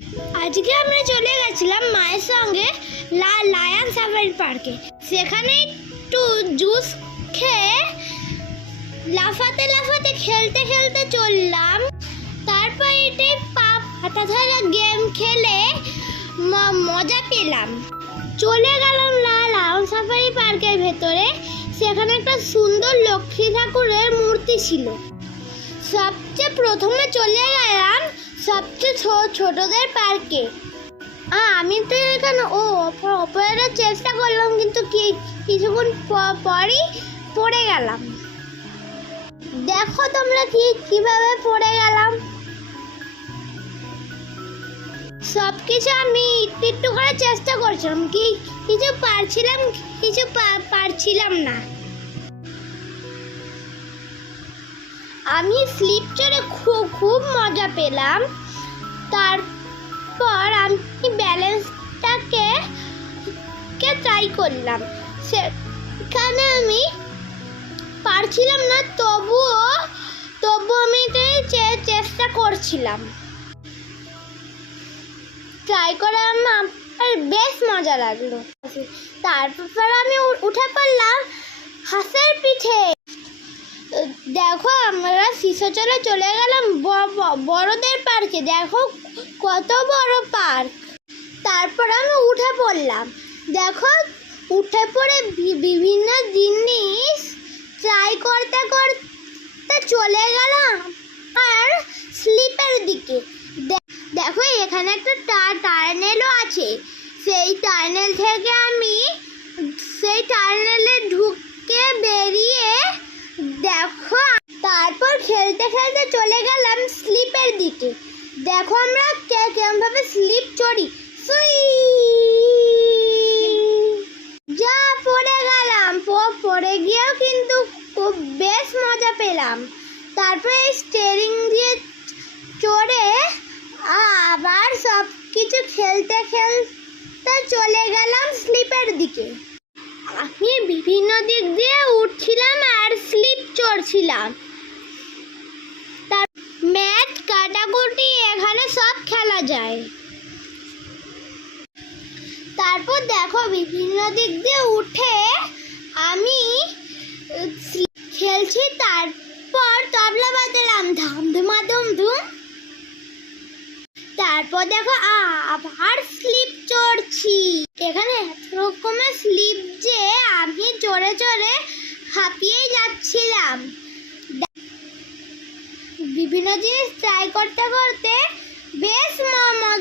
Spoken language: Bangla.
আজকে আমরা চলে গেছিলাম মায়ের সঙ্গে লায়ন সাফারি পার্কে। সেখানে একটু জুস খেয়ে লাফাতে লাফাতে খেলতে খেলতে চললাম। তারপর এটি হাতা ধরা গেম খেলে মজা পেলাম। চলে গেলাম লায়ন সাফারি পার্কের ভেতরে। সেখানে একটা সুন্দর লক্ষ্মী ঠাকুরের মূর্তি ছিল। সবচেয়ে প্রথমে চলে গেলাম সবচেয়ে ছোটদের পার্কে। আমি তো এখানে অপারেটার চেষ্টা করলাম, কিন্তু কিছুক্ষণ পরই পড়ে গেলাম। দেখো তোমরা কিভাবে পড়ে গেলাম। সবকিছু আমি একটু করে চেষ্টা করছিলাম, কিছু পারছিলাম, কিছু পারছিলাম না। আমি স্লিপ চড়ে খুব মজা পেলাম। তারপর আমি ব্যালেন্সটাকে ট্রাই করলাম। সেখানে আমি পারছিলাম না, তবুও আমি চেষ্টা করছিলাম। ট্রাই করে আমার বেশ মজা লাগলো। তারপর আমি উঠে পড়লাম হাঁসের পিঠে। দেখো আমরা শিশুচলে চলে গেলাম বড়দের পার্কে। দেখো কত বড় পার্ক। তারপর আমি উঠে পড়লাম। দেখো উঠে পড়ে বিভিন্ন জিনিস ট্রাই করতে করতে চলে গেলাম আর স্লিপের দিকে। দেখো এখানে একটা টানেলও আছে। সেই টানেল থেকে আমি সেই টানেলে ঢুকে বেরিয়ে দেখো তারপর খেলতে খেলতে চলে গেলাম স্লিপের দিকে। দেখো আমরা কেমনভাবে স্লিপ চড়ি। যা পড়ে গেলাম, পড়ে গিয়েও কিন্তু খুব বেশ মজা পেলাম। তারপরে স্টিয়ারিং দিয়ে চড়ে আবার সব কিছু খেলতে খেলতে চলে গেলাম স্লিপের দিকে। আমি বিভিন্ন দিক দিয়ে উঠছিলাম আর স্লিপ চড়ছিলাম। তার ম্যাথ কাটাকুটি এখানে সব খেলা যায়। তারপর দেখো বিভিন্ন দিক দিয়ে উঠে আমি খেলছি। তারপর তবলা বাজালাম ধাম ধুমা ধুম ধুম। তারপর দেখো আবার স্লিপ চড়ছি। এখানে এত রকমের স্লিপ যে আমি চড়ে চড়ে হাঁপিয়ে যাচ্ছিলাম। বিভিন্ন জিনিস ট্রাই করতে করতে বেশ মজা